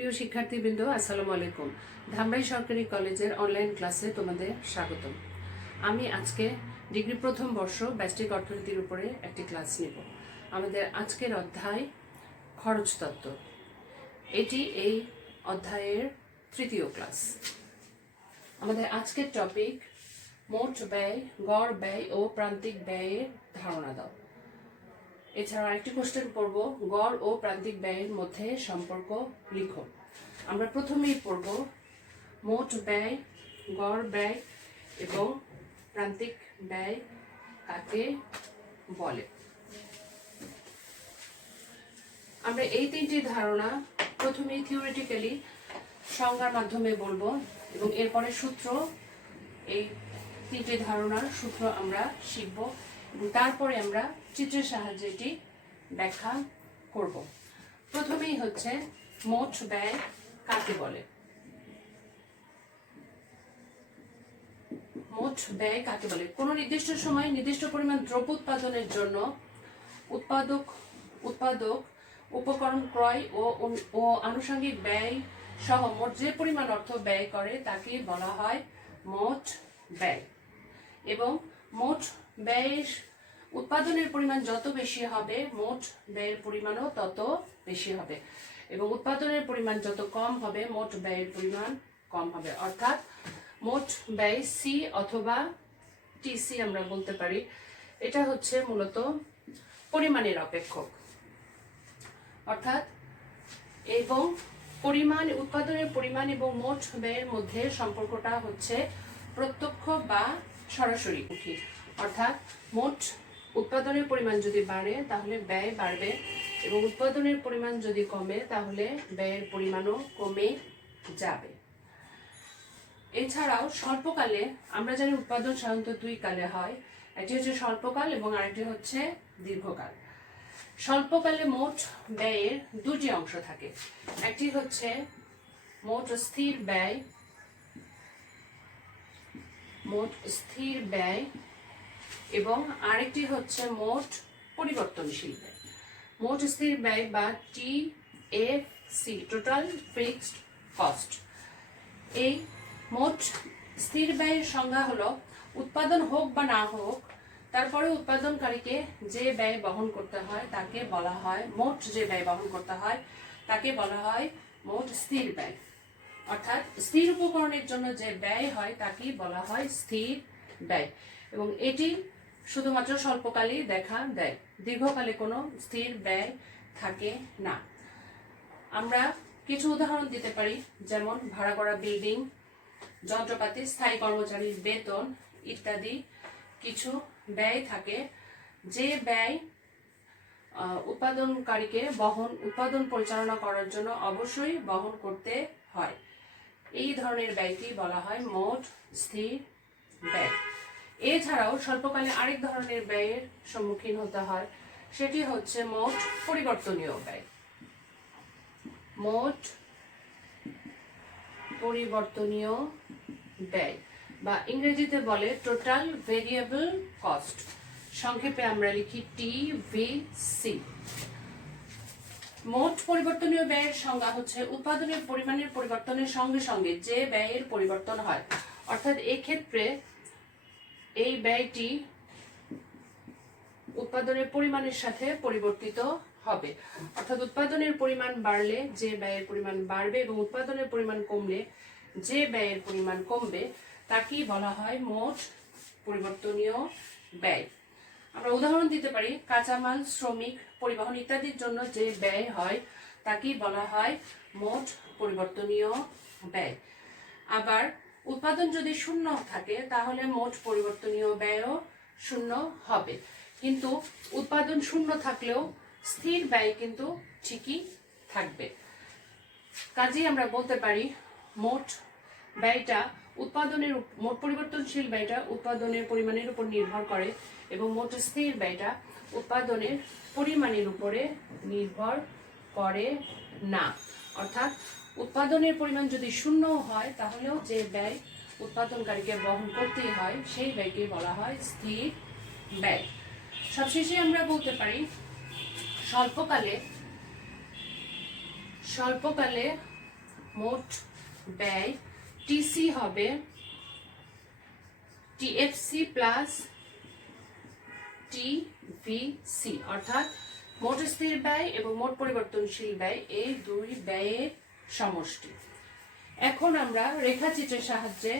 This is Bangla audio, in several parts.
প্রিয় শিক্ষার্থীবৃন্দ, আসসালামু আলাইকুম। ধামরাই সরকারি কলেজের অনলাইন ক্লাসে তোমাদের স্বাগতম। আমি আজকে ডিগ্রি প্রথম বর্ষ ব্যষ্টিক অর্থনীতির উপরে একটি ক্লাস নেব। আমাদের আজকের অধ্যায় খরচ তত্ত্ব। এটি এই অধ্যায়ের তৃতীয় ক্লাস। আমাদের আজকের টপিক মোট ব্যয়, গড় ব্যয় ও প্রান্তিক ব্যয়ের ধারণা দাও। এছাড়া আরেকটি কোশ্চেন পড়ব, গড় ও প্রান্তিক ব্যয়ের মধ্যে সম্পর্ক লিখো। আমরা প্রথমেই পড়ব মোট ব্যয়, গড় ব্যয় এবং প্রান্তিক ব্যয় কাকে বলে। আমরা এই তিনটি ধারণা প্রথমেই থিওরিটিক্যালি সংজ্ঞার মাধ্যমে বলবো এবং এরপরে সূত্র, এই তিনটি ধারণার সূত্র আমরা শিখব এবং তারপরে আমরা চিত্রের সাহায্যে এটি ব্যাখ্যা করব। প্রথমেই হচ্ছে মোট ব্যয় কাকে বলে। মোট ব্যয় কাকে বলে? কোনো নির্দিষ্ট সময় নির্দিষ্ট পরিমাণ দ্রব্য উৎপাদনের জন্য উৎপাদক উপকরণ ক্রয় ও আনুষঙ্গিক ব্যয় সহ মোট যে পরিমাণ অর্থ ব্যয় করে তাকে বলা হয় মোট ব্যয়। এবং মোট ব্যয়ের উৎপাদনের পরিমাণ যত বেশি হবে, মোট ব্যয়ের পরিমাণও তত বেশি হবে, এবং উৎপাদনের পরিমাণ যত কম হবে, মোট ব্যয়ের পরিমাণ কম হবে। অর্থাৎ মোট ব্যয় সি অথবা টিসি আমরা বলতে পারি। এটা হচ্ছে মূলত পরিমাণের অপেক্ষক। অর্থাৎ এবং পরিমাণ, উৎপাদনের পরিমাণ এবং মোট ব্যয়ের মধ্যে সম্পর্কটা হচ্ছে প্রত্যক্ষ বা সরাসরি মুখী। অর্থাৎ মোট উৎপাদনের পরিমাণ যদি বাড়ে তাহলে ব্যয় বাড়বে, এবং উৎপাদনের পরিমাণ যদি কমে তাহলে ব্যয়ের পরিমাণও কমে যাবে। এছাড়াও স্বল্পকালে আমরা জানি উৎপাদন সাধারণত দুই কালে হয়, একটি হচ্ছে স্বল্পকাল এবং আরেকটি হচ্ছে দীর্ঘকাল। স্বল্পকালে মোট ব্যয়ের দুটি অংশ থাকে, একটি হচ্ছে মোট স্থির ব্যয়, এবং আরেকটি হচ্ছে মোট পরিবর্তনশীল ব্যয়। মোট স্থির ব্যয় বা TFC, টোটাল ফিক্সড কস্ট। এই মোট স্থির ব্যয়ের সংজ্ঞা হলো উৎপাদন হোক বা না হোক, তারপরে উৎপাদনকারীকে যে ব্যয় বহন করতে হয় তাকে বলা হয় মোট, যে ব্যয় বহন করতে হয় তাকে বলা হয় মোট স্থির ব্যয়। অর্থাৎ স্থির উপকরণের জন্য যে ব্যয় হয় তাকে বলা হয় স্থির ব্যয়, এবং এটি শুধুমাত্র স্বল্পকালেই দেখা দেয়, দীর্ঘকালে কোনো স্থির ব্যয় থাকে না। আমরা কিছু উদাহরণ দিতে পারি, যেমন ভাড়া করা বিল্ডিং, যন্ত্রপাতি, স্থায়ী কর্মচারীর বেতন ইত্যাদি কিছু ব্যয় থাকে, যে ব্যয় উৎপাদনকারীকে উৎপাদন পরিচালনা করার জন্য অবশ্যই বহন করতে হয়। এই ধরনের ব্যয়কে বলা হয় মোট স্থির ব্যয়। এছাড়াও স্বল্পকালে আরেক ধরনের ব্যয়ের সম্মুখীন হতে হয়, সেটি হচ্ছে মোট পরিবর্তনীয় ব্যয়। মোট পরিবর্তনীয় ব্যয় বা ইংরেজিতে বলে টোটাল ভেরিয়েবল কস্ট, সংক্ষেপে আমরা লিখি TVC। মোট পরিবর্তনীয় ব্যয়ের সংজ্ঞা হচ্ছে উৎপাদনের পরিমাণের পরিবর্তনের সঙ্গে সঙ্গে যে ব্যয়ের পরিবর্তন হয়। অর্থাৎ এক্ষেত্রে এই ব্যয়টি উৎপাদনের পরিমাণের সাথে পরিবর্তিত হবে। অর্থাৎ উৎপাদনের পরিমাণ বাড়লে যে ব্যয়ের পরিমাণ বাড়বে, এবং উৎপাদনের পরিমাণ কমলে যে ব্যয়ের পরিমাণ কমবে, তাকেই বলা হয় মোট পরিবর্তনীয় ব্যয়। আমরা উদাহরণ দিতে পারি, কাঁচামাল, শ্রমিক, পরিবহন ইত্যাদির জন্য যে ব্যয় হয় তাকেই বলা হয় মোট পরিবর্তনীয় ব্যয়। আবার উৎপাদন যদি শূন্য থাকে তাহলে মোট পরিবর্তনীয় ব্যয়ও শূন্য হবে, কিন্তু উৎপাদন শূন্য থাকলেও স্থির ব্যয় কিন্তু ঠিকই থাকবে। কাজেই আমরা বলতে পারি মোট ব্যয়টা মোট পরিবর্তনশীল ব্যয়টা উৎপাদনের পরিমাণের উপর নির্ভর করে, এবং মোট স্থির ব্যয়টা উৎপাদনের পরিমাণের উপরে নির্ভর করে না। অর্থাৎ উৎপাদনের পরিমাণ যদি শূন্য হয় তাহলেও যে ব্যয় উৎপাদনকারীকে বহন করতেই হয় সেই ব্যয়কে বলা হয় স্থির ব্যয়। সবশেষে আমরা বলতে পারি স্বল্পকালে মোট ব্যয়, টিসি হবে টিএফসি প্লাস টিভিসি, অর্থাৎ মোট স্থির ব্যয় এবং মোট পরিবর্তনশীল ব্যয় এই দুই ব্যয়ের সমষ্টি। এখন আমরা রেখাচিত্রের সাহায্যে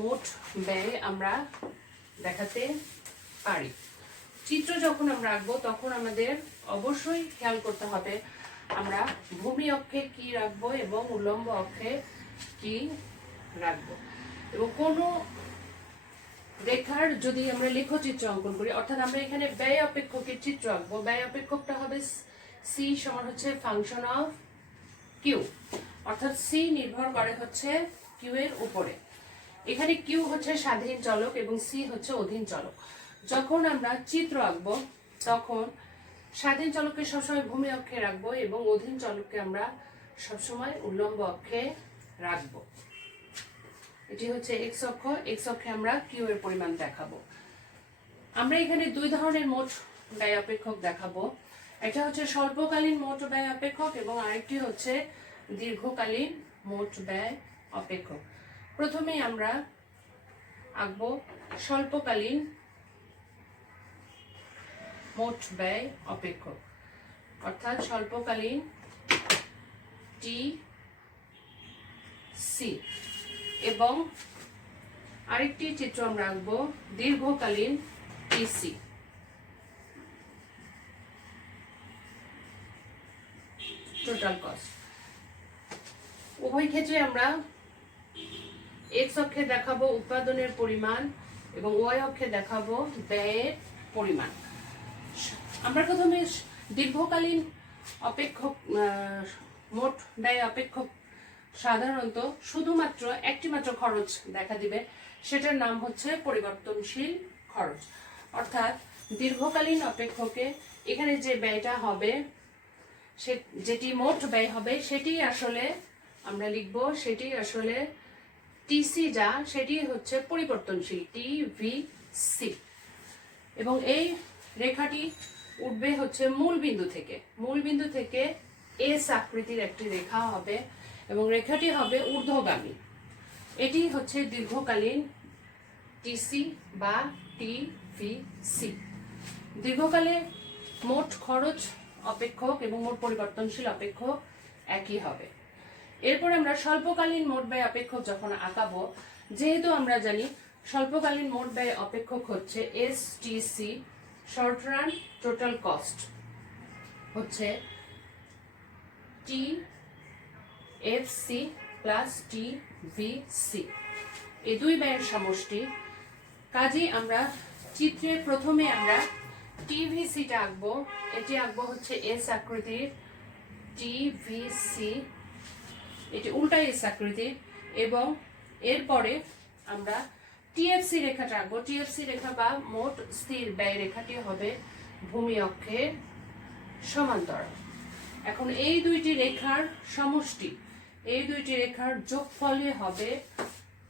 মোট ব্যয় আমরা দেখাতে পারি। চিত্র যখন আমরা আঁকবো তখন আমাদের অবশ্যই খেয়াল করতে হবে আমরা ভূমি অক্ষে কি রাখবো এবং উল্লম্ব অক্ষে কি রাখবো। এবং কোনো রেখার যদি আমরা লেখচিত্র অঙ্কন করি, অর্থাৎ আমরা এখানে ব্যয় অপেক্ষকের চিত্র আঁকবো, ব্যয় অপেক্ষকটা হবে সি সমান হচ্ছে ফাংশন অফ কিউ, অর্থাৎ সি নির্ভর করে হচ্ছে কিউ এর উপরে। এখানে কিউ হচ্ছে স্বাধীন চলক এবং সি হচ্ছে অধীন চলক। যখন আমরা চিত্র আঁকবো তখন স্বাধীন চলককে সবসময় ভূমি অক্ষে রাখবো এবং অধীন চলককে আমরা সবসময় উল্লম্ব অক্ষে রাখবো। এটি হচ্ছে এক্স অক্ষ, এক্স অক্ষে আমরা কিউ এর পরিমাণ দেখাবো। আমরা এখানে দুই ধরনের মোট ব্যয় অপেক্ষক দেখাবো, এটা হচ্ছে স্বল্পকালীন মোট ব্যয় অপেক্ষক এবং আরেকটি হচ্ছে দীর্ঘকালীন মোট ব্যয় অপেক্ষক। প্রথমে আমরা আঁকবো স্বল্পকালীন মোট ব্যয় অপেক্ষক, অর্থাৎ স্বল্পকালীন টি সি, এবং আরেকটি চিত্র আমরা আঁকবো দীর্ঘকালীন টিসি। টোটাল কস্ট উভয় ক্ষেত্রে আমরা এক্স অক্ষে দেখাবো উৎপাদনের পরিমাণ এবং ওয়াই অক্ষে দেখাবো ব্যয়ের পরিমাণ। আমরা প্রথমে দীর্ঘকালীন অপেক্ষক মোট ব্যয় অপেক্ষক সাধারণত শুধুমাত্র একটি মাত্র খরচ দেখা দিবে, সেটার নাম হচ্ছে পরিবর্তনশীল খরচ। অর্থাৎ দীর্ঘকালীন অপেক্ষকে এখানে যে ব্যয়টা হবে যেটি মোট ব্যয় হবে সেটি আসলে আমরা লিখবো, সেটি আসলে টিসি যা সেটি হচ্ছে পরিবর্তনশীল টিভিসি, এবং এই রেখাটি উঠবে হচ্ছে মূল বিন্দু থেকে এস আকৃতির একটি রেখা হবে এবং রেখাটি হবে ঊর্ধ্বগামী। এটি হচ্ছে দীর্ঘকালীন টিসি বা টিভিসি। দীর্ঘকালে মোট খরচ অপেক্ষক এবং মোট পরিবর্তনশীল অপেক্ষক একই হবে। এরপর আমরা স্বল্পকালীন মোট ব্যয় অপেক্ষক যখন আঁকাবো, যেহেতু আমরা জানি স্বল্পকালীন মোট ব্যয় অপেক্ষক হচ্ছে STC, short run total cost হচ্ছে টিএফসি প্লাস টিভিসি, এই দুই ব্যয়ের সমষ্টি। কাজেই আমরা চিত্রের প্রথমে আমরা টিভিসিটা আঁকবো, এটি আঁকবো হচ্ছে এস আকৃতির টিভিসি, এটি উল্টা এস আকৃতির, এবং এরপরে আমরা টিএফসি রেখাটা আঁকবো। টিএফসি রেখা বা মোট স্থির ব্যয় রেখাটি হবে ভূমি অক্ষের সমান্তরাল। এখন এই দুইটি রেখার সমষ্টি, এই দুইটি রেখার যোগফলে হবে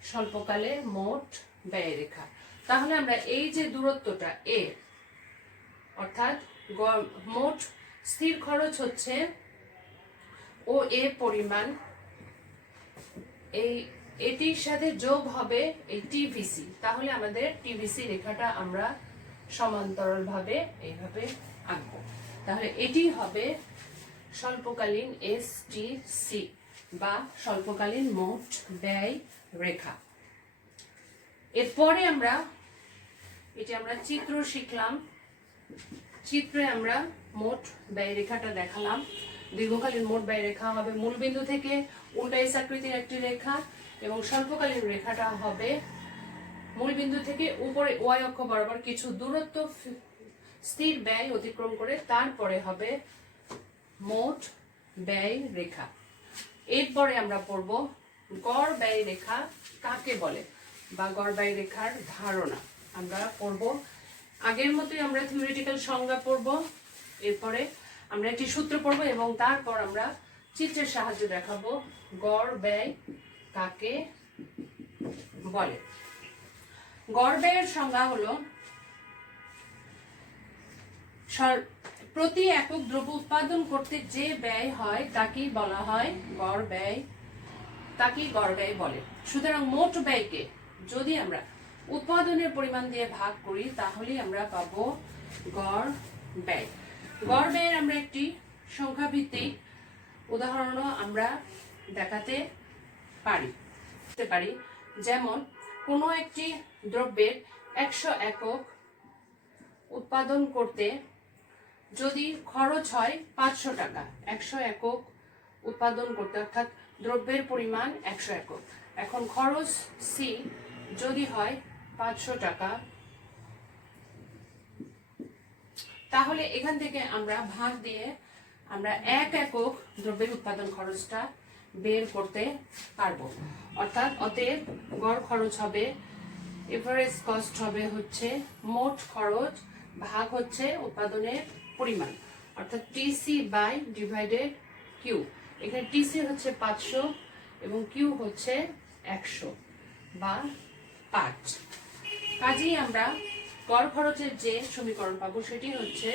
স্বল্পকালে মোট ব্যয় রেখা। তাহলে আমরা এই যে দূরত্বটা এ, অর্থাৎ মোট স্থির খরচ হচ্ছে ও এ পরিমাণ, এটির সাথে যোগ হবে এই টিভিসি। তাহলে আমাদের টিভিসি রেখাটা আমরা সমান্তরাল ভাবে এইভাবে আঁকবো। তাহলে এটি হবে স্বল্পকালীন এসটিসি বা স্বল্পকালীন মোট ব্যয় রেখা। এরপরে আমরা চিত্র শিখলাম, চিত্রে আমরা মোট ব্যয় রেখাটা দেখালাম। দীর্ঘকালীন মোট ব্যয় রেখা হবে মূলবিন্দু থেকে উল্টা এস আকৃতির একটি রেখা এবং স্বল্পকালীন রেখাটা হবে মূলবিন্দু থেকে উপরে ওয়াই অক্ষ বরাবর কিছু দূরত্ব স্থির ব্যয় অতিক্রম করে তারপরে হবে মোট ব্যয় রেখা। এরপরে আমরা পড়ব গড় ব্যয় রেখা কাকে বলে বা গড় ব্যয় রেখার ধারণা আমরা পড়ব। আগের মতোই আমরা থিওরিটিক্যাল সংজ্ঞা পড়ব, এরপরে আমরা একটি সূত্র পড়ব এবং তারপর আমরা চিত্রের সাহায্যে দেখাবো গড় ব্যয় কাকে বলে। গড় ব্যয়ের সংজ্ঞা হলো প্রতি একক দ্রব্য উৎপাদন করতে যে ব্যয় হয় তাকেই বলা হয় গড় ব্যয় তাকেই গড় ব্যয় বলে। সুতরাং মোট ব্যয়কে যদি আমরা উৎপাদনের পরিমাণ দিয়ে ভাগ করি তাহলেই আমরা পাবো গড় ব্যয়। গড় ব্যয়ের আমরা একটি সংখ্যা ভিত্তিক উদাহরণও আমরা দেখাতে পারি। যেমন কোনো একটি দ্রব্যের 100 একক উৎপাদন করতে যদি খরচ হয় 500 টাকা, 100 একক উৎপাদন করতে, অর্থাৎ দ্রব্যের পরিমাণ 100 একক। এখন খরচ সি যদি হয় 500 টাকা, তাহলে এখান থেকে আমরা ভাগ দিয়ে আমরা 1 একক দ্রব্যের উৎপাদন খরচটা বের করতে পারবো। অর্থাৎ অতএব গড় খরচ হবে, এভারেজ কস্ট হবে হচ্ছে মোট খরচ ভাগ হচ্ছে উৎপাদনের পরিমাণ, অর্থাৎ টিসি বাই ডিভাইডেড কিউ। এখানে টিসি হচ্ছে 500 এবং কিউ হচ্ছে 100 বা 5। কাজেই আমরা গড় খরচের যে সমীকরণ পাবো সেটি হচ্ছে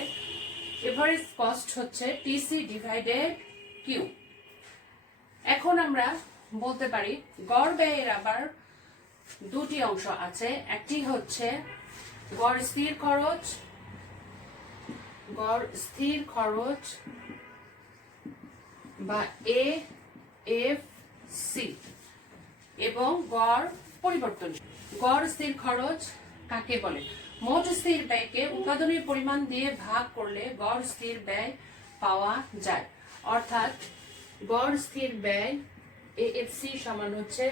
এভারেজ কস্ট হচ্ছে টিসি ডিভাইডেড কিউ। এখন আমরা বলতে পারি গড় ব্যয়ের আবার দুটি অংশ আছে। একটি হচ্ছে গড় স্থির খরচ বা এএফসি এবং গড় পরিবর্তনশীল। গড় স্থির খরচ কাকে বলে? মোট স্থির ব্যয়কে উৎপাদনের পরিমাণ দিয়ে ভাগ করলে গড় স্থির ব্যয় পাওয়া যায়। অর্থাৎ গড় স্থির ব্যয় এএফসি সমান হচ্ছে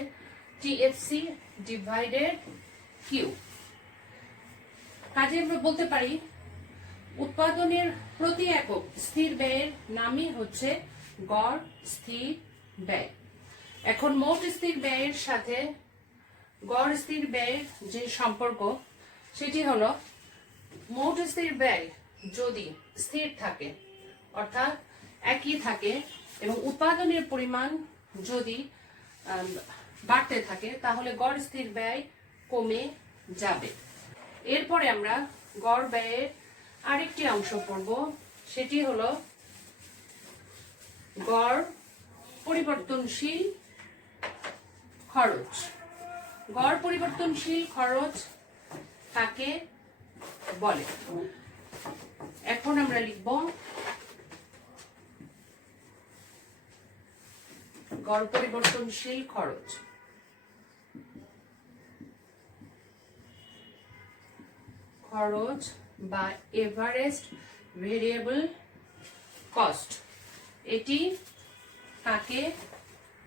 টিএফসি ডিভাইডেড কিউ। কাজে আমরা বলতে পারি উৎপাদনের প্রতি একক স্থির ব্যয়ের নামই হচ্ছে গড় স্থির ব্যয়। এখন মোট স্থির ব্যয়ের সাথে গড় স্থির ব্যয়ের যে সম্পর্ক সেটি হলো মোট স্থির ব্যয় যদি স্থির থাকে অর্থাৎ একই থাকে এবং উৎপাদনের পরিমাণ যদি বাড়তে থাকে তাহলে গড় স্থির ব্যয় কমে যাবে। এরপরে আমরা গড় ব্যয়ের আরেকটি অংশ পড়ব, সেটি হলো গড় পরিবর্তনশীল খরচ। গড় পরিবর্তনশীল খরচ কাকে বলে? এখন আমরা লিখব গড় পরিবর্তনশীল খরচ। খরচ বা এভারেস্ট ভেরিয়েবল কস্ট, এটি কাকে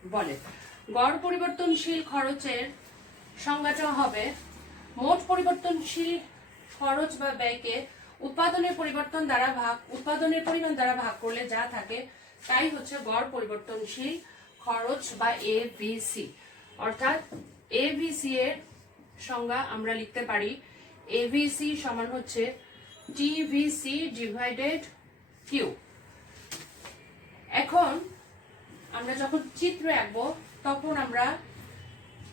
বলে? গড় পরিবর্তনশীল খরচের সংজ্ঞাটা হবে মোট পরিবর্তনশীল খরচ বা ব্যয়কে উৎপাদনের পরিবর্তন দ্বারা উৎপাদনের পরিমাণ দ্বারা ভাগ করলে যা থাকে তাই হচ্ছে গড় পরিবর্তনশীল খরচ বা এভিসি। অর্থাৎ এভিসি এর সংজ্ঞা আমরা লিখতে পারি এভিসি সমান হচ্ছে টিভিসি ডিভাইডেড কিউ। এখন আমরা যখন চিত্র আঁকবো তখন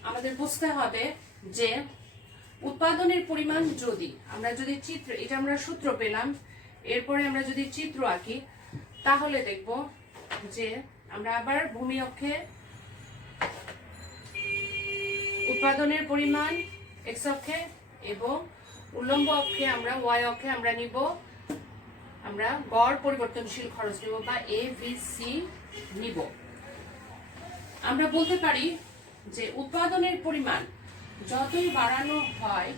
আমাদের বুঝতে হবে যে উৎপাদনের পরিমাণ যদি চিত্র, এটা আমরা সূত্র পেলাম, এরপরে আমরা যদি চিত্র আঁকি তাহলে দেখব যে আমরা আবার ভূমি অক্ষে উৎপাদনের পরিমাণ এক্স অক্ষে এবং উল্লম্ব অক্ষে ওয়াই অক্ষে নিব আমরা গড় পরিবর্তনশীল খরচ নিব বা এভিসি নিব। আমরা বলতে পারি যে উৎপাদনের পরিমাণ যতই বাড়ানো হয়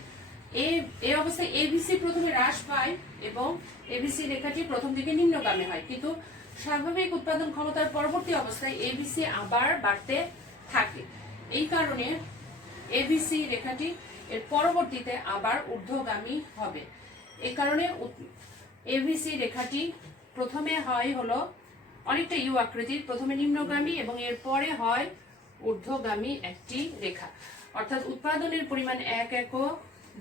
এই অবস্থায় এভিসি প্রথমে হ্রাস পায় এবং এভিসি রেখাটি প্রথম দিকে নিম্নগামী হয়, কিন্তু স্বাভাবিক উৎপাদন ক্ষমতার পরবর্তী অবস্থায় এভিসি আবার বাড়তে থাকে। এই কারণে এভিসি রেখাটি এর পরবর্তীতে আবার ঊর্ধ্বগামী হবে। এই কারণে এভিসি রেখাটি প্রথমে হয় হলো অনেকটা ইউ আকৃতির, প্রথমে নিম্নগামী এবং এরপরে হয় ঊর্ধ্বগামী একটি রেখা। অর্থাৎ উৎপাদনের পরিমাণ 1 একক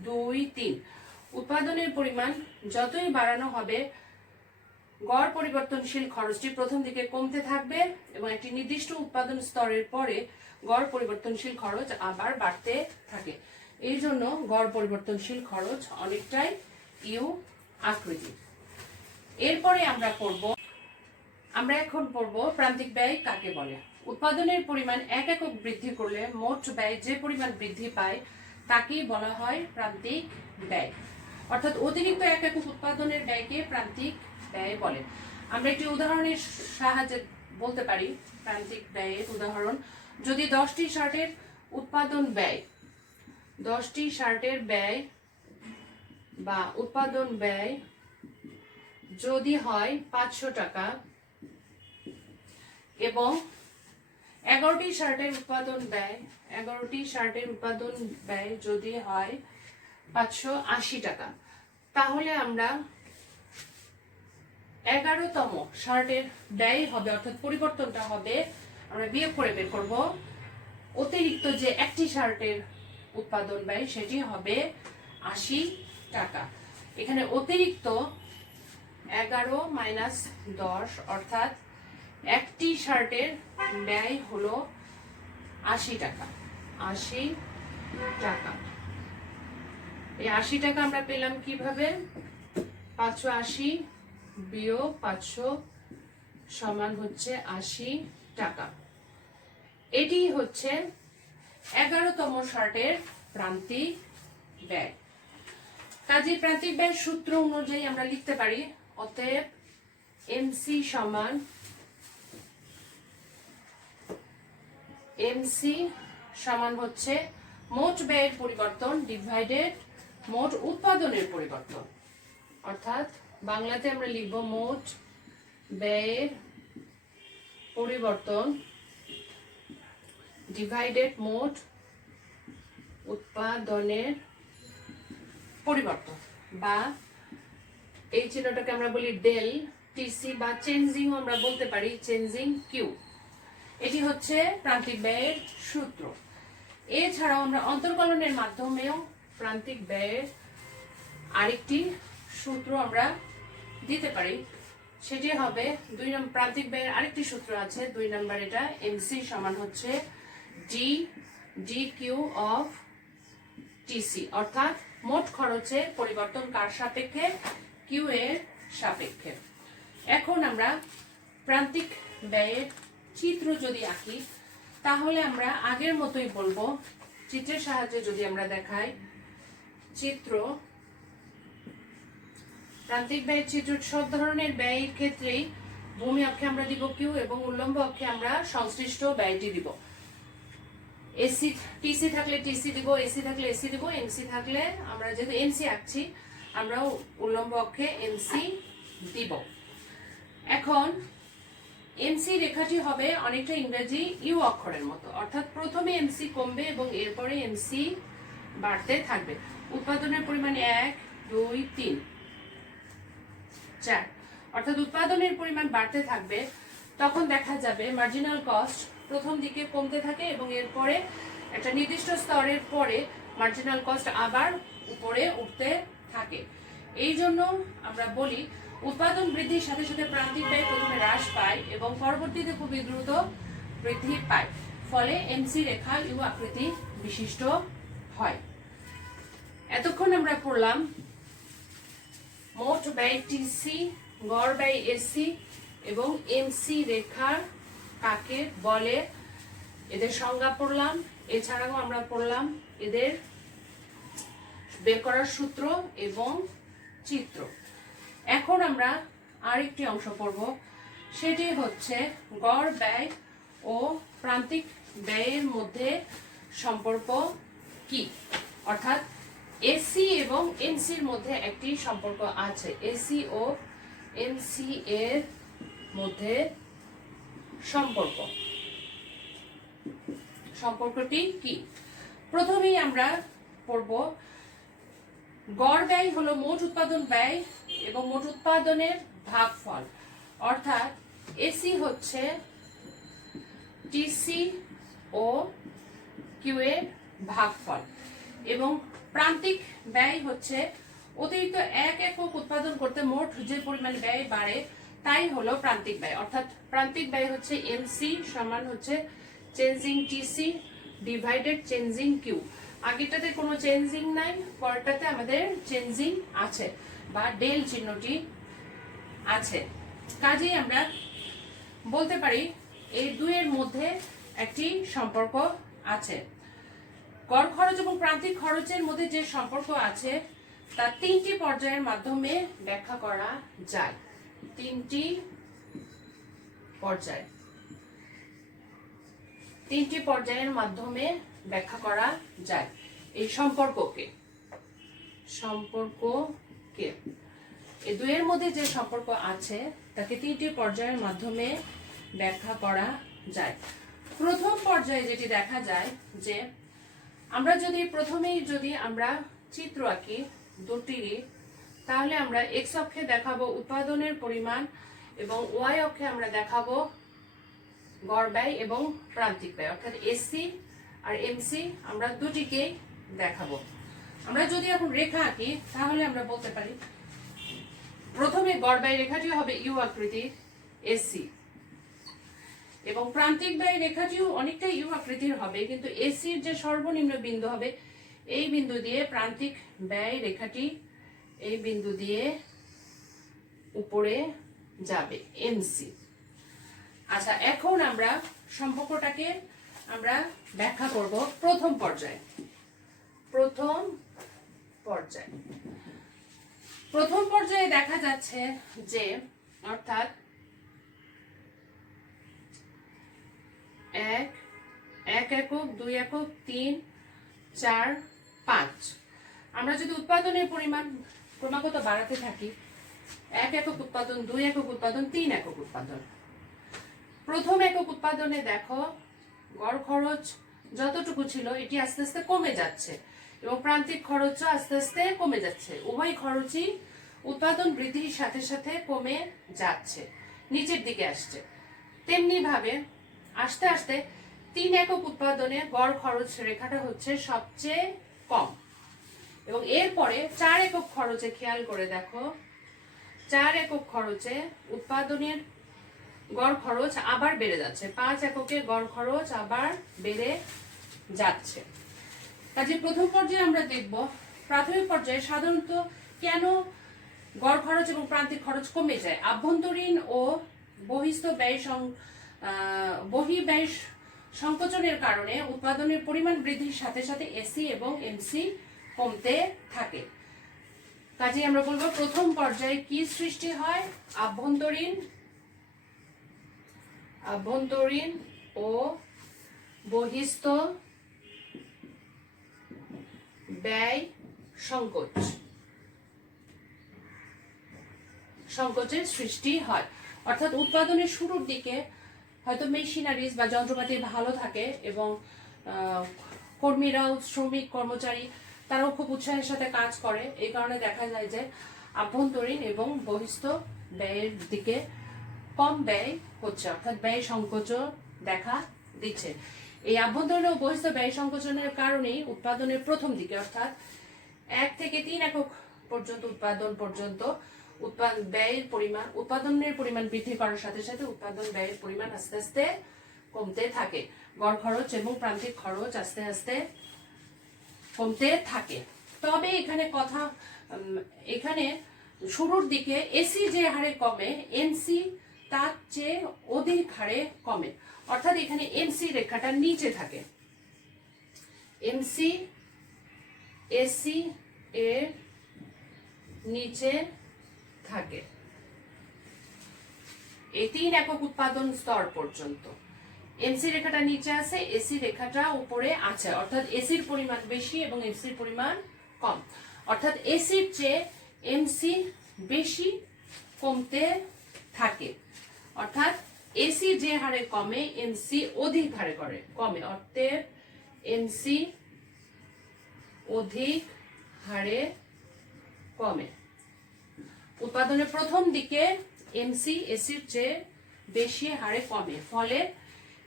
2 3, উৎপাদনের পরিমাণ যতই বাড়ানো হবে গড় পরিবর্তনশীল খরচটি প্রথম দিকে কমতে থাকবে এবং একটি নির্দিষ্ট উৎপাদন স্তরের পরে গড় পরিবর্তনশীল খরচ আবার বাড়তে থাকে। এই জন্য গড় পরিবর্তনশীল খরচ অনেকটাই ইউ আকৃতি। এরপরে আমরা পড়ব আমরা এখন পড়ব প্রান্তিক ব্যয় কাকে বলে। উৎপাদনের পরিমাণ 1 একক বৃদ্ধি করলে মোট ব্যয় যে পরিমাণ বৃদ্ধি পায় তাকেই বলা হয় প্রান্তিক ব্যয়। অর্থাৎ অতিরিক্ত 1 একক উৎপাদনের ব্যয়কে প্রান্তিক ব্যয় বলে। আমরা একটি উদাহরণের সাহায্যে বলতে পারি প্রান্তিক ব্যয়ের উদাহরণ। যদি 10টি শার্টের উৎপাদন ব্যয় 10টি শার্টের ব্যয় বা উৎপাদন ব্যয় যদি হয় 500 টাকা এবং 11টি শার্টের উৎপাদন ব্যয় যদি হয় 580 টাকা, তাহলে আমরা 11তম শার্টের ব্যয় হবে, অর্থাৎ পরিবর্তনটা হবে, আমরা বিয়োগ করে বের করব অতিরিক্ত যে একটি শার্টের উৎপাদন ব্যয় সেটি হবে 80 টাকা। এখানে অতিরিক্ত 11 মাইনাস 10 অর্থাৎ একটি শার্টের ব্যয় হলো 80 টাকা। 80 টাকা, এই 80 টাকা আমরা পেলাম কিভাবে? 580 বিয়োগ 500 সমান হচ্ছে 80 টাকা। এটি হচ্ছে 11তম শার্টের প্রান্তিক ব্যয়। কাজে প্রান্তিক ব্যয়ের সূত্র অনুযায়ী আমরা লিখতে পারি, অতএব এমসি সমান হচ্ছে মোট ব্যয়ের পরিবর্তন ডিভাইডেড মোট উৎপাদনের পরিবর্তন। অর্থাৎ বাংলাতে আমরা লিখব মোট ব্যয়ের পরিবর্তন ডিভাইডেড মোট উৎপাদনের পরিবর্তন, বা এই চিহ্নটাকে আমরা বলি ডেল টিসি, বা চেঞ্জিং আমরা বলতে পারি চেঞ্জিং কিউ। এটি হচ্ছে প্রান্তিক ব্যয়ের সূত্র। এছাড়াও আমরা অন্তর্কলনের মাধ্যমেও প্রান্তিক ব্যয়ের আরেকটি সূত্র আমরা দিতে পারি, সেটি হবে প্রান্তিক ব্যয়ের আরেকটি সূত্র আছে 2 নম্বর, এটা এমসি সমান হচ্ছে ডি কিউ অফ টিসি, অর্থাৎ মোট খরচে পরিবর্তন কার সাপেক্ষে? কিউ এর সাপেক্ষে। এখন আমরা প্রান্তিক ব্যয়ের চিত্র যদি আঁকি তাহলে আমরা আগের মতোই বলবো। চিত্রের সাহায্যে যদি আমরা দেখাই চিত্র, প্রান্তিক ব্যয়ের চিত্র, সব ধরনের ব্যয়ের ক্ষেত্রেই ভূমি অক্ষে আমরা দিব কিউ এবং উল্লম্ব অক্ষে আমরা সংশ্লিষ্ট ব্যয়টি দিব। এসি টিসি থাকলে টিসি দিব, এসি থাকলে এসি দিব, এমসি থাকলে আমরা যেহেতু এমসি আঁকছি আমরা উল্লম্ব অক্ষে এমসি দিব। এখন এমসি রেখাটি হবে অনেকটা ইংরেজি ইউ অক্ষরের মতো, অর্থাৎ প্রথমে এমসি কমবে এবং এরপরে এমসি বাড়তে থাকবে। উৎপাদনের পরিমাণ 1 2 3 4, অর্থাৎ উৎপাদনের পরিমাণ বাড়তে থাকবে। তখন দেখা যাবে মার্জিনাল কস্ট প্রথম দিকে কমতে থাকে এবং এরপরে একটা নির্দিষ্ট স্তরের পরে মার্জিনাল কস্ট আবার উপরে উঠতে থাকে। এই জন্য আমরা বলি উৎপাদন বৃদ্ধির সাথে সাথে প্রান্তিক ব্যয় প্রথমে হ্রাস পায় এবং পরবর্তীতে খুবই দ্রুত বৃদ্ধি পায়, ফলে এমসি রেখা ইউ আকৃতি বিশিষ্ট হয়। এতক্ষণ আমরা পড়লাম মোট ব্যয় টিসি, গড় ব্যয় এসি এবং এমসি রেখা কাকে বলে, এদের সংজ্ঞা পড়লাম। এছাড়াও আমরা পড়লাম এদের বের করার সূত্র এবং চিত্র। এখন আমরা আরেকটি অংশ পড়ব, সেটি হচ্ছে গড় ব্যয় ও প্রান্তিক ব্যয়ের মধ্যে সম্পর্ক কি, অর্থাৎ এসি এবং এমসির মধ্যে একটি সম্পর্ক আছে। এসি ও এমসি এর মধ্যে সম্পর্কটি কি? প্রথমেই আমরা পড়ব গড় ব্যয় হলো মোট উৎপাদন ব্যয় এবং মোট উৎপাদনের ভাগফল, অর্থাৎ এসি হচ্ছে টিসি ও কিউ এর ভাগফল এবং প্রান্তিক ব্যয় হচ্ছে অতিরিক্ত 1 একক উৎপাদন করতে মোট যে পরিমাণ ব্যয় বাড়ে তাই হলো প্রান্তিক ব্যয়। অর্থাৎ প্রান্তিক ব্যয় হচ্ছে এমসি সমান হচ্ছে changing TC divided changing Q. আগেরটাতে কোনো চেঞ্জিং নাই, পরেরটাতে আমাদের চেঞ্জিং আছে বা ডেল চিহ্নটি আছে। কাজেই আমরা বলতে পারি এই দুইয়ের মধ্যে একটি সম্পর্ক আছে। গড় খরচ এবং প্রান্তিক খরচের মধ্যে যে সম্পর্ক আছে তা তিনটি পর্যায়ের মাধ্যমে ব্যাখ্যা করা যায়। তিনটি পর্যায়ের মাধ্যমে ব্যাখ্যা করা যায় এই সম্পর্ককে। এই দুইয়ের মধ্যে যে সম্পর্ক আছে তাকে তিনটি পর্যায়ের মাধ্যমে ব্যাখ্যা করা যায়। প্রথম পর্যায়ে যেটি দেখা যায় যে আমরা যদি আমরা চিত্র আঁকি দুটিরই, তাহলে আমরা এক্স অক্ষে দেখাবো উৎপাদনের পরিমাণ এবং ওয়াই অক্ষে আমরা দেখাবো গড় ব্যয় এবং প্রান্তিক ব্যয়, অর্থাৎ এসি আর এমসি আমরা দুটিকেই দেখাবো। আমরা যদি এখন রেখা আঁকি তাহলে আমরা বলতে পারি প্রথমে গড় ব্যয় রেখাটি হবে ইউ আকৃতির এসি, এবং প্রান্তিক ব্যয় রেখাটিও অনেকটা ইউ আকৃতির হবে, কিন্তু এসির যে সর্বনিম্ন বিন্দু হবে এই বিন্দু দিয়ে প্রান্তিক ব্যয় রেখাটি এই বিন্দু দিয়ে উপরে যাবে এমসি। আচ্ছা, এখন আমরা সম্পর্কটাকে আমরা ব্যাখ্যা করব প্রথম পর্যায়ে। প্রথম পর্যায়ে দেখা যাচ্ছে যে অর্থাৎ 1 একক, 2 একক, 3, 4, 5 আমরা যদি উৎপাদনের পরিমাণ ক্রমাগত বাড়াতে থাকি, 1 একক উৎপাদন, 2 একক উৎপাদন, 3 একক উৎপাদন। প্রথম একক উৎপাদনে দেখো গড় খরচ যতটুকু ছিল এটি আস্তে আস্তে কমে যাচ্ছে এবং প্রান্তিক খরচও আস্তে আস্তে কমে যাচ্ছে। উভয় খরচই উৎপাদন বৃদ্ধির সাথে সাথে কমে যাচ্ছে, নিচের দিকে আসছে। তেমনি ভাবে আস্তে আস্তে 3 একক উৎপাদনে গড় খরচ রেখাটা হচ্ছে সবচেয়ে কম, এবং এরপরে 4 একক খরচে খেয়াল করে দেখো 4 একক খরচে উৎপাদনের গড় খরচ আবার বেড়ে যাচ্ছে, 5 এককের গড় খরচ আবার বেড়ে যাচ্ছে। কাজে প্রথম পর্যায়ে আমরা দেখব প্রাথমিক পর্যায়ে সাধারণত কেন গড় খরচ এবং প্রান্তিক খরচ কমে যায়। আভ্যন্তরীণ ও বহিস্থ ব্যয় সংকোচনের কারণে উৎপাদনের পরিমাণ বৃদ্ধির সাথে সাথে এসি এবং এমসি কমতে থাকে। কাজে আমরা বলবো প্রথম পর্যায়ে কি সৃষ্টি হয়, আভ্যন্তরীণ ও বহিস্থ ব্যয় সংকোচের সৃষ্টি হয়। অর্থাৎ উৎপাদনের শুরুর দিকে হয়তো মেশিনারিজ বা যন্ত্রপাতি ভালো থাকে এবং কর্মীরাও, শ্রমিক কর্মচারী তারাও খুব উৎসাহের সাথে কাজ করে, এই কারণে দেখা যায় যে আভ্যন্তরীণ এবং বহিস্থ ব্যয়ের দিকে কম ব্যয় হচ্ছে, অর্থাৎ ব্যয় সংকোচন দেখা দিচ্ছে। এই আভ্যন্তরীণ ও বহিস্থ ব্যয় সংকোচনের কারণেই উৎপাদনের প্রথম দিকে অর্থাৎ 1 থেকে 3 একক পর্যন্ত উৎপাদন পর্যন্ত উৎপাদনের পরিমাণ বৃদ্ধি করার সাথে সাথে উৎপাদন ব্যয়ের পরিমাণ আস্তে আস্তে কমতে থাকে, গড় খরচ এবং প্রান্তিক খরচ আস্তে আস্তে কমতে থাকে। তবে এখানে শুরুর দিকে এসি যে হারে কমে, এমসি তার চেয়ে অধিক হারে কমে, অর্থাৎ এখানে এমসি রেখাটা নিচে থাকে, এমসি এসি এর নিচে থাকে এই 3 একক উৎপাদন স্তর পর্যন্ত। এমসি রেখাটা নিচে আছে, এসি রেখাটা উপরে আছে, অর্থাৎ এসির পরিমাণ বেশি এবং এমসির পরিমাণ কম, অর্থাৎ এসির চেয়ে এমসি বেশি কমতে থাকে। অর্থাৎ এসি যে হারে কমে এমসি অধিক হারে কমে, অর্থাৎ এমসি অধিক হারে কমে। উৎপাদনের প্রথম দিকে এমসি এসির চেয়ে বেশি হারে কমে, ফলে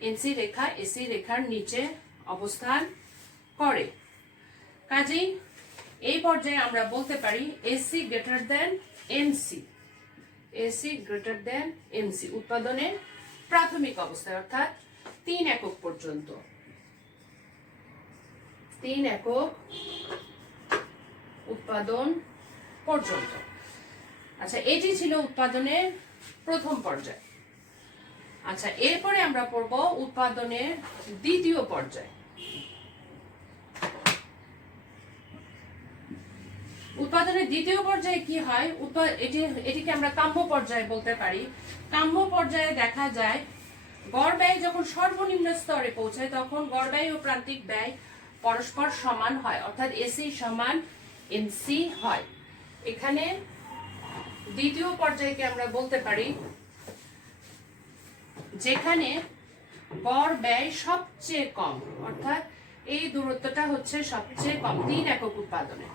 এমসি রেখা এসি রেখার নিচে অবস্থান করে। কাজেই এই পর্যায়ে আমরা বলতে পারি AC greater than MC, AC greater than MC উৎপাদনের প্রাথমিক অবস্থায়, অর্থাৎ 3 একক পর্যন্ত, 3 একক উৎপাদন পর্যন্ত। আচ্ছা, এটি ছিল উৎপাদনের প্রথম পর্যায়। আচ্ছা, এরপরে আমরা পড়ব উৎপাদনের দ্বিতীয় পর্যায়। উৎপাদনের দ্বিতীয় পর্যায়ে কি হয়, এটিকে আমরা কাম্য পর্যায়ে বলতে পারি। কাম্য পর্যায়ে দেখা যায় গড় ব্যয় যখন সর্বনিম্ন স্তরে পৌঁছায় তখন গড় ব্যয় ও প্রান্তিক ব্যয় পরস্পর সমান হয়, অর্থাৎ এসি সমান এমসি হয়। এখানে দ্বিতীয় পর্যায়কে আমরা বলতে পারি যেখানে গড় ব্যয় সবচেয়ে কম, অর্থাৎ এই দূরত্বটা হচ্ছে সবচেয়ে কম 3 একক উৎপাদনে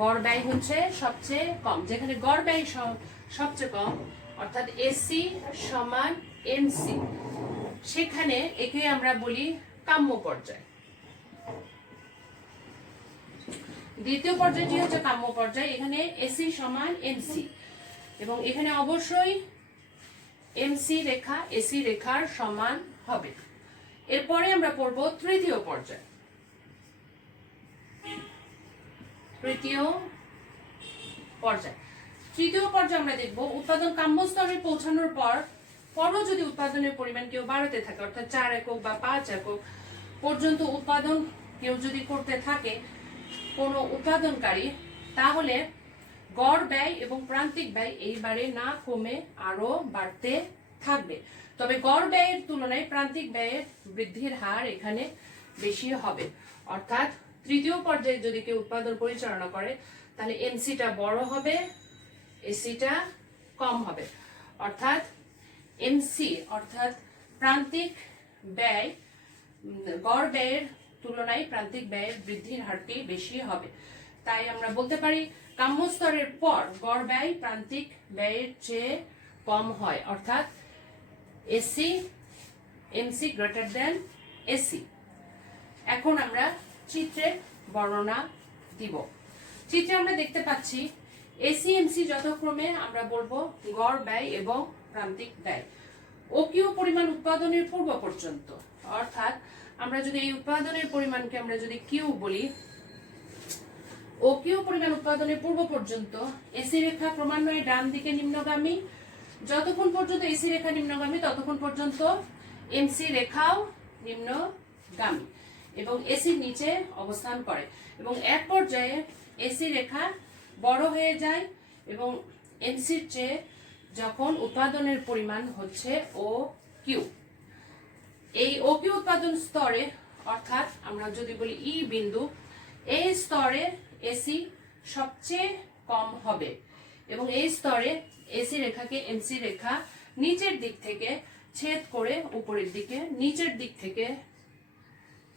গড় ব্যয় হচ্ছে সবচেয়ে কম, যেখানে গড় ব্যয় সবচেয়ে কম অর্থাৎ এসি সমান এমসি, সেখানে একে আমরা বলি কাম্য পর্যায়। দ্বিতীয় পর্যায়টি হচ্ছে কাম্য পর্যায়, এখানে এসি সমান এমসি এবং এখানে অবশ্যই এমসি রেখা এসি রেখার সমান হবে। এরপরে আমরা পড়ব তৃতীয় পর্যায়। তৃতীয় পর্যায়ে আমরা দেখব উৎপাদন কাম্য স্তরে পৌঁছানোর পরও যদি উৎপাদনের পরিমাণ কেউ বাড়াতে থাকে, অর্থাৎ 4 একক বা 5 একক পর্যন্ত উৎপাদন কেউ যদি করতে থাকে কোনো উৎপাদনকারী, তাহলে গড় ব্যয় এবং প্রান্তিক ব্যয় এইবারে না কমে আরো বাড়তে থাকবে। তবে গড় ব্যয়ের তুলনায় প্রান্তিক ব্যয়ের বৃদ্ধির হার এখানে বেশি হবে, অর্থাৎ তৃতীয় পর্যায়ে যদি কেউ উৎপাদন পরিচালনা করে তাহলে এমসিটা বড় হবে, এসিটা কম হবে, অর্থাৎ এমসি অর্থাৎ প্রান্তিক ব্যয় গড় ব্যয়ের তুলনায় প্রান্তিক ব্যয়ের বৃদ্ধির হারটি বেশি হবে। তাই আমরা বলতে পারি কাম্য স্তরের পর গড় ব্যয় প্রান্তিক ব্যয়ের চেয়ে কম হয়, অর্থাৎ AC MC greater than AC. এখন আমরা চিত্রে বর্ণনা দিব। চিত্রে আমরা দেখতে পাচ্ছি এসি এমসি যথাক্রমে আমরা বলবো গড় ব্যয় এবং প্রান্তিক ব্যয়। ওকিউ পরিমাণ উৎপাদনের পূর্ব পর্যন্ত, অর্থাৎ আমরা যদি এই উৎপাদনের পরিমাণকে আমরা যদি কিউ বলি, ওকিউ পরিমাণ উৎপাদনের পূর্ব পর্যন্ত এসি রেখা ক্রমান্বয়ে ডান দিকে নিম্নগামী, যতক্ষণ পর্যন্ত এসি রেখা নিম্নগামী ততক্ষণ পর্যন্ত এমসি রেখাও নিম্নগামী এবং এসির নিচে অবস্থান করে এবং এক পর্যায়ে এসি রেখা বড় হয়ে যায় এবং এমসির চেয়ে যখন উৎপাদনের পরিমাণ হচ্ছে ও কিউ। এই ও কিউ উৎপাদন স্তরে, অর্থাৎ আমরা যদি বলি ই বিন্দু, এই স্তরে এসি সবচেয়ে কম হবে এবং এই স্তরে এসি রেখাকে এমসি রেখা নিচের দিক থেকে ছেদ করে উপরের দিকে, নিচের দিক থেকে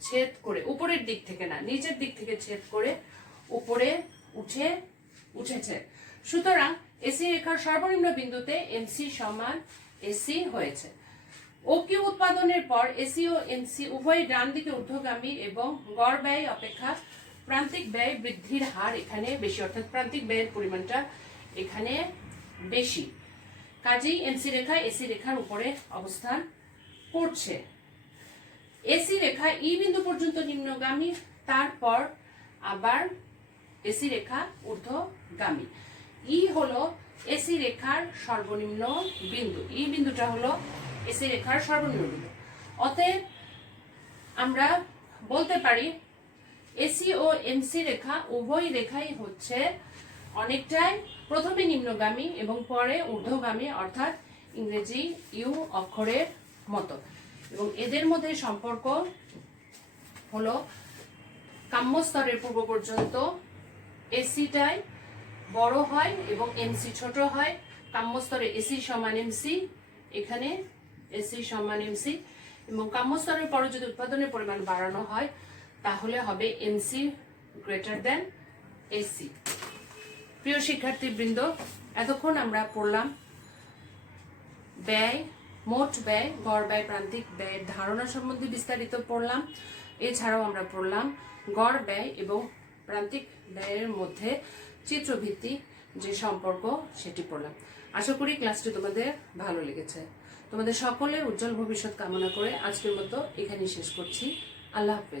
ছেদ করে উপরের দিক থেকে না নিচের দিক থেকে ছেদ করে উপরে উঠেছে। সুতরাং এসি রেখার সর্বনিম্ন বিন্দুতে এমসি সমান এসি হয়েছে। ও কিউ উৎপাদনের পর এসি ও এমসি উভয় ডান দিকে ঊর্ধ্বগামী এবং গড় ব্যয় অপেক্ষা প্রান্তিক ব্যয় বৃদ্ধির হার এখানে বেশি, অর্থাৎ প্রান্তিক ব্যয়ের পরিমাণটা এখানে বেশি। কাজেই এমসি রেখা এসি রেখার উপরে অবস্থান করছে। এসি রেখা ই বিন্দু পর্যন্ত নিম্নগামী, তারপর আবার এসি রেখা ঊর্ধ্বগামী। ই হলো এসি রেখার সর্বনিম্ন বিন্দু, ই বিন্দুটা হলো এসি রেখার সর্বনিম্ন বিন্দু। অতএব আমরা বলতে পারি এসি ও এমসি রেখা উভয় রেখাই হচ্ছে অনেকটাই প্রথমে নিম্নগামী এবং পরে ঊর্ধ্বগামী, অর্থাৎ ইংরেজি ইউ অক্ষরের মতো, এবং এদের মধ্যে সম্পর্ক হলো কাম্য স্তরের পূর্ব পর্যন্ত এসিটাই বড় হয় এবং এমসি ছোট হয়। কাম্য স্তরে এসি সমান এমসি, এখানে এসি সমান এমসি, এবং কাম্য স্তরের পরে যদি উৎপাদনের পরিমাণ বাড়ানো হয় তাহলে হবে এমসি গ্রেটার দেন এসি। প্রিয় শিক্ষার্থীবৃন্দ, এতক্ষণ আমরা পড়লাম ব্যয়, মোট ব্যয়, গড় ব্যয়, প্রান্তিক ব্যয়ের ধারণা সম্বন্ধে বিস্তারিত পড়লাম। এছাড়াও আমরা পড়লাম গড় ব্যয় এবং প্রান্তিক ব্যয়ের মধ্যে চিত্রভিত্তিক যে সম্পর্ক সেটি পড়লাম। আশা করি ক্লাসটি তোমাদের ভালো লেগেছে। তোমাদের সকলের উজ্জ্বল ভবিষ্যৎ কামনা করে আজকের মতো এখানেই শেষ করছি। আল্লাহ হাফেজ।